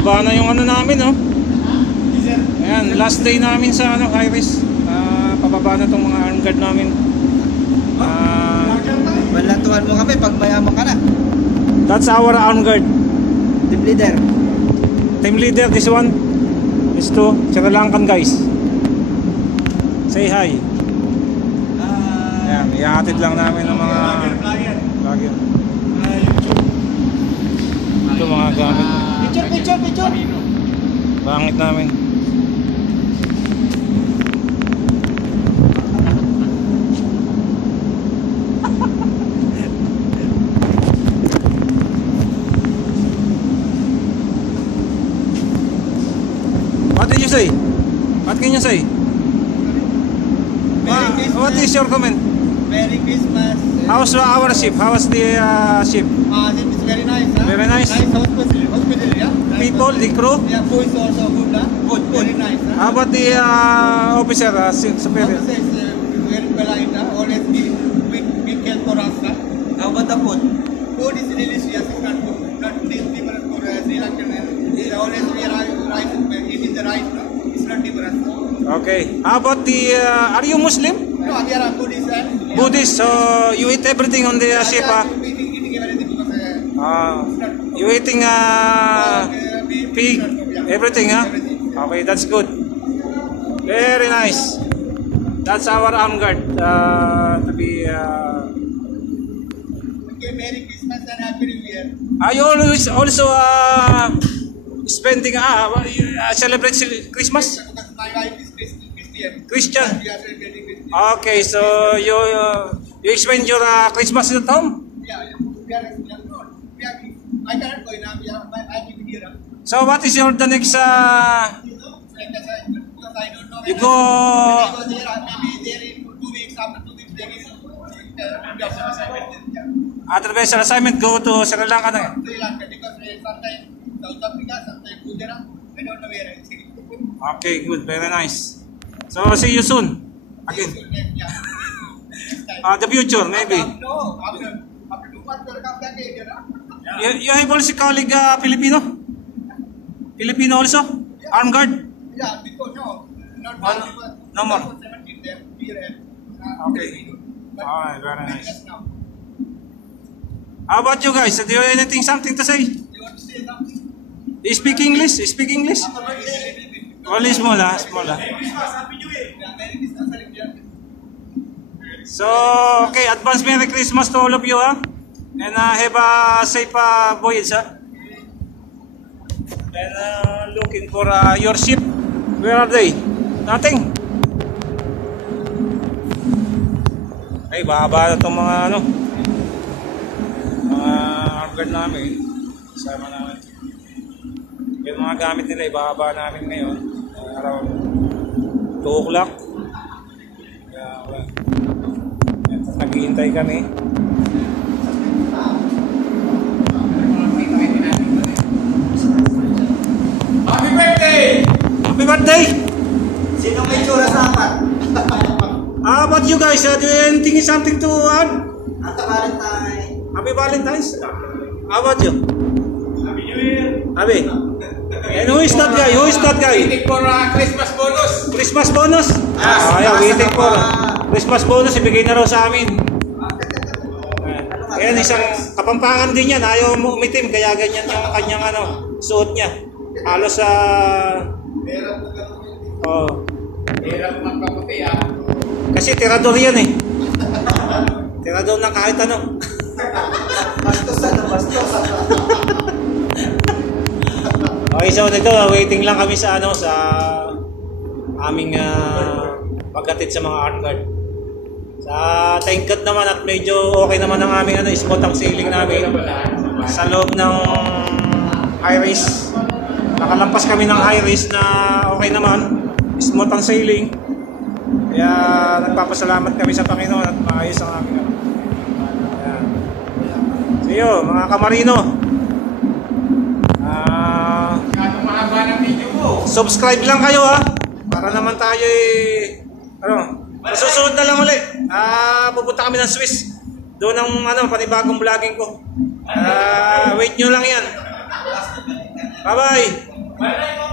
pababa na yung ano namin, oh. Ayan, last day namin sa ano, high risk. Pababa na tong mga armed guard namin. Balatuhan mo kami pag mayaman ka na. That's our armed guard. Team leader. Team leader, this one. This two, Sri Lankan guys. Say hi. Ayan, ihatid lang namin ng mga vlogger. Ito mga gamit. Picture. Bangit namin. What did you say? What can you say? What is your comment? Merry Christmas. How's our ship? How's the ship? It's very nice. Huh? Very nice. Nice hospital, yeah. People, the crew? Yeah, food is also good, huh? Good. Very nice. Huh? How about the officer, superior? Officer is very polite, huh? Always big help for us, huh? How about the food? Food is delicious. It's not good. Not different for Sri Lankan. It's always rice, eating the rice, no? It's not different. Okay. How about the, are you Muslim? No, we are Buddhist. Yeah. Buddhist, so you eat everything on the ship, huh? Eating everything because You eating pig, everything, huh? Everything. Okay, that's good. Very nice. That's our armed guard to be. Okay, Merry Christmas and Happy New Year. Are you always also spending celebrate Christmas? Because my wife is Christian. Christian. We are celebrating Christmas. Okay, so you spend your Christmas at home. Yeah. We are not. I cannot go now. I keep it here. So what is your the next? Because I don't know. You go. When I go there, maybe there in 2 weeks. After 2 weeks, there is Other vessel assignment go to Sri Lanka na. Sri Lanka because sometimes South Africa, sometimes Gujarat. I don't know where it's. Okay, good, very nice. So see you soon. Again. Yeah. The future maybe. No, after 2 months, we'll come back again. You have also colleague Filipino? Filipino also? Yeah. Armed guard? Yeah, before no, not no more. 17 there. Here. Okay. Alright, very nice. Now. How about you guys? Do you have anything, something to say? You want to say something? You speak English? You speak English? Only small, small. So, okay, advance Merry Christmas to all of you, and have a safe voyage, And looking for your ship. Where are they? Nothing. Ay, baba na itong mga mga armed guard namin. Kasama namin. Yung mga gamit nila, ibababa namin ngayon. Around 2 o'clock. Naghihintay kami. Happy birthday! Happy birthday! Sino may tsura sa apat? How about you guys? Do you anything something to add? Happy Valentine. Happy Valentine's? How about you? Happy New Year. Happy? And who is that guy? Who is that guy? Waiting for Christmas bonus. Christmas bonus? Yes. Yeah, waiting for Christmas bonus. Ibigay na raw sa amin. Ayan, isang kapampangan din yan. Ayaw mo umitim, kaya ganyan yung kanyang suot niya. Halos sa... Hirap magpaputi Kasi tirador yan eh. Tirador ng kahit ano. Bastos. Okay, so dito, waiting lang kami sa sa aming paghatid sa mga armed guard. Thank God naman at medyo okay naman ang aming spot ang sailing namin sa loob ng high risk. Nakalampas kami ng high risk na okay naman, smooth ang sailing. Kaya nagpapasalamat kami sa Panginoon at maayos ang aming Ayan. See you mga kamarino. Subscribe lang kayo para naman tayo susunod na lang ulit. Pupunta kami ng Swiss. Doon ang panibagong vlogging ko. Wait nyo lang yan. Bye-bye!